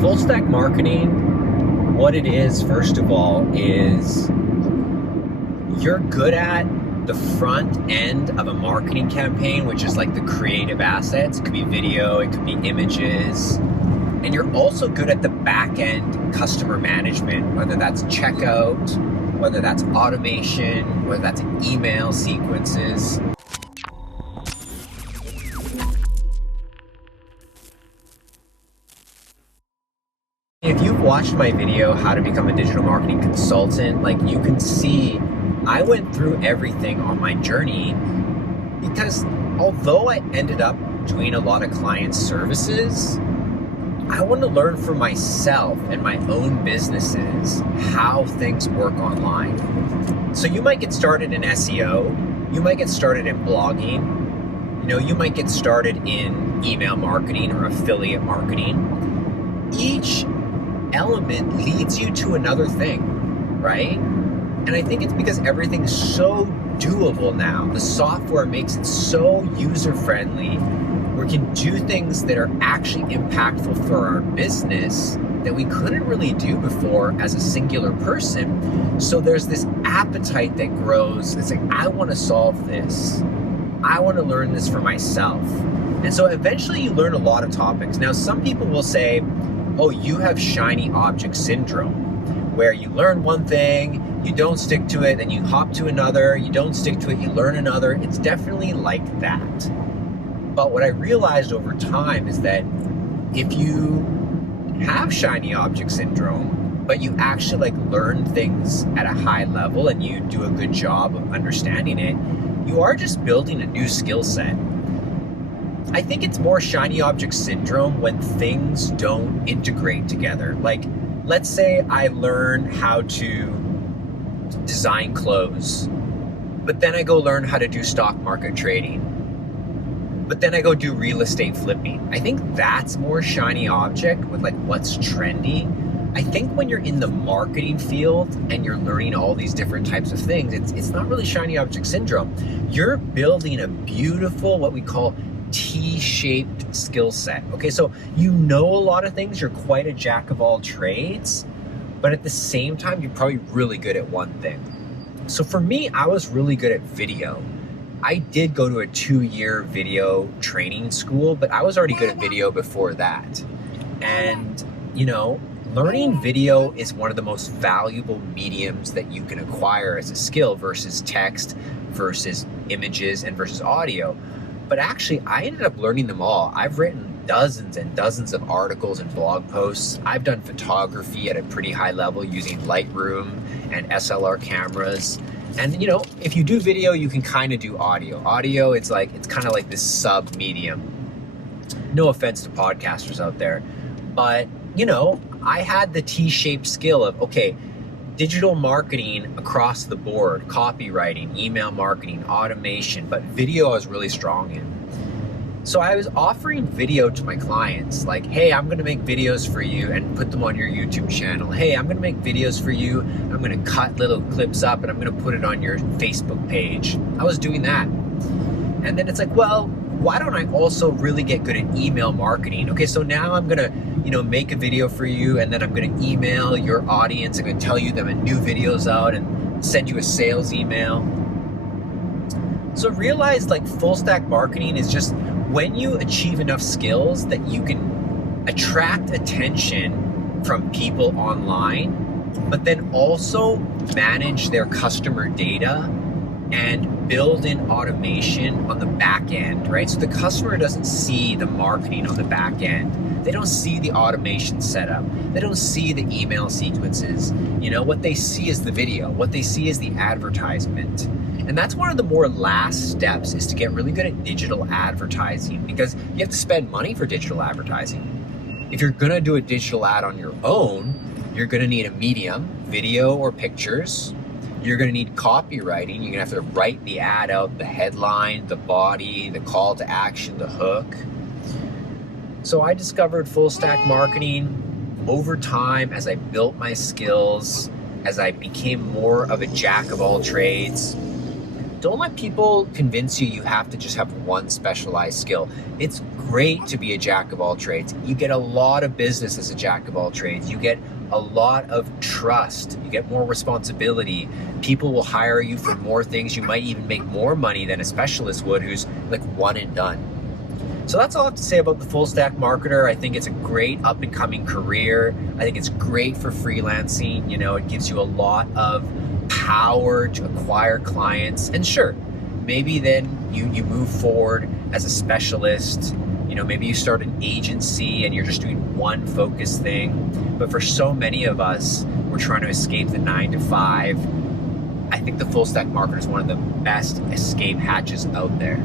Full stack marketing, what it is, first of all, is you're good at the front end of a marketing campaign, which is like the creative assets. It could be video, it could be images. And you're also good at the back end customer management, whether that's checkout, whether that's automation, whether that's email sequences. If you've watched my video, How to Become a Digital Marketing Consultant, like you can see, I went through everything on my journey because although I ended up doing a lot of client services, I want to learn for myself and my own businesses how things work online. So you might get started in SEO, you might get started in blogging, you might get started in email marketing or affiliate marketing. Each element leads you to another thing, right? And I think it's because everything's so doable now. The software makes it so user-friendly. We can do things that are actually impactful for our business that we couldn't really do before as a singular person. So there's this appetite that grows. It's like, I want to solve this. I want to learn this for myself. And so eventually you learn a lot of topics. Now, some people will say, oh, you have shiny object syndrome, where you learn one thing, you don't stick to it, then you hop to another, you don't stick to it, you learn another. It's definitely like that. But what I realized over time is that if you have shiny object syndrome, but you actually learn things at a high level and you do a good job of understanding it, you are just building a new skill set. I think it's more shiny object syndrome when things don't integrate together. Like, let's say I learn how to design clothes, but then I go learn how to do stock market trading, but then I go do real estate flipping. I think that's more shiny object with what's trendy. I think when you're in the marketing field and you're learning all these different types of things, it's not really shiny object syndrome. You're building a beautiful, what we call T-shaped skill set. Okay, so you know a lot of things, you're quite a jack of all trades, but at the same time, you're probably really good at one thing. So for me, I was really good at video. I did go to a 2-year video training school, but I was already good at video before that. And, learning video is one of the most valuable mediums that you can acquire as a skill versus text, versus images, and versus audio. But actually, I ended up learning them all. I've written dozens and dozens of articles and blog posts. I've done photography at a pretty high level using Lightroom and SLR cameras. And if you do video, you can kind of do audio. Audio, it's kind of like this sub medium. No offense to podcasters out there, but I had the T-shaped skill of, okay, digital marketing across the board, copywriting, email marketing, automation, but video I was really strong in. So I was offering video to my clients, like, hey, I'm gonna make videos for you and put them on your YouTube channel. Hey, I'm gonna make videos for you. I'm gonna cut little clips up and I'm gonna put it on your Facebook page. I was doing that. And then it's like, well, why don't I also really get good at email marketing? Okay, so now I'm gonna make a video for you, and then I'm gonna email your audience. I'm gonna tell you that a new video's out and send you a sales email. So realize full stack marketing is just when you achieve enough skills that you can attract attention from people online, but then also manage their customer data and build in automation on the back end, right? So the customer doesn't see the marketing on the back end. They don't see the automation setup. They don't see the email sequences. What they see is the video. What they see is the advertisement. And that's one of the more last steps, is to get really good at digital advertising, because you have to spend money for digital advertising. If you're gonna do a digital ad on your own, you're gonna need a medium, video or pictures. You're gonna need copywriting. You're gonna have to write the ad out, the headline, the body, the call to action, the hook. So I discovered full stack marketing over time as I built my skills, as I became more of a jack of all trades. Don't let people convince you have to just have one specialized skill. It's great to be a jack of all trades. You get a lot of business as a jack of all trades. You get a lot of trust. You get more responsibility. People will hire you for more things. You might even make more money than a specialist would who's like one and done. So that's all I have to say about the full stack marketer. I think it's a great up and coming career. I think it's great for freelancing. You know, it gives you a lot of power to acquire clients. And sure, maybe then you move forward as a specialist. You know, maybe you start an agency and you're just doing one focused thing. But for so many of us, we're trying to escape the 9-to-5. I think the full stack marketer is one of the best escape hatches out there.